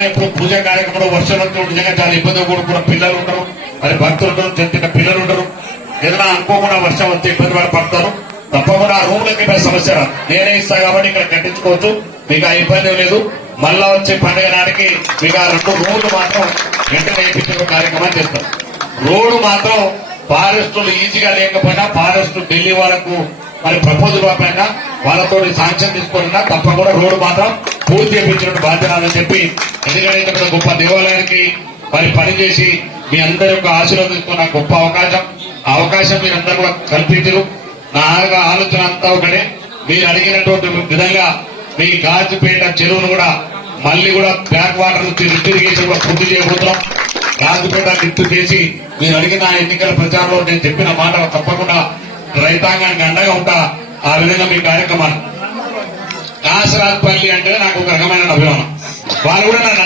ఇప్పుడు పూజ కార్యక్రమంలో వర్షం నిజంగా చాలా ఇబ్బంది కూడుకున్న పిల్లలు ఉంటారు మరి భక్తులు ఉంటారు చిన్న చిన్న పిల్లలు ఉంటారు ఏదైనా అనుకోకుండా వర్షం వస్తే ఇబ్బంది పడి పడతారు. తప్పకుండా ఆ రూమ్ సమస్య నేనే ఇస్తా కాబట్టి ఇక్కడ కట్టించుకోవచ్చు. మీకు ఆ ఇబ్బంది లేదు. మళ్ళా వచ్చే పండుగ నాటికి మీకు ఆ రెండు రూమ్లు మాత్రం వెంటనే వేయించే కార్యక్రమం చేస్తాం. రోడ్డు మాత్రం ఫారెస్టులు ఈజీగా లేకపోయినా ఫారెస్ట్ ఢిల్లీ వాళ్ళకు మరి ప్రపోజల్ పైన వాళ్ళతో సాంక్షన్ తీసుకున్నా తప్పకుండా రోడ్డు మాత్రం పూర్తి చేయించిన బాధ్యత అని చెప్పి ఎందుకంటే ఇక్కడ గొప్ప దేవాలయానికి మరి పనిచేసి మీ అందరి యొక్క ఆశీర్వదిస్తున్న గొప్ప అవకాశం. ఆ అవకాశం మీరందరూ కూడా కల్పించరు. నా ఆలోచన అంతా ఒకటే. మీరు అడిగినటువంటి విధంగా మీ గాజుపేట చెరువును కూడా మళ్ళీ కూడా బ్యాక్ వాటర్ లిఫ్ట్ ఇరిగేషన్ కూడా పూర్తి చేయబోతున్నాం. గాజుపేట లిఫ్ట్ చేసి మీరు అడిగిన ఎన్నికల ప్రచారంలో నేను చెప్పిన మాట తప్పకుండా రైతాంగానికి అండగా ఉంటా. ఆ విధంగా మీ కార్యక్రమాలు కాసరాజపల్లి అంటే నాకు ఒక రకమైన అభిమానం. వాళ్ళు కూడా నన్ను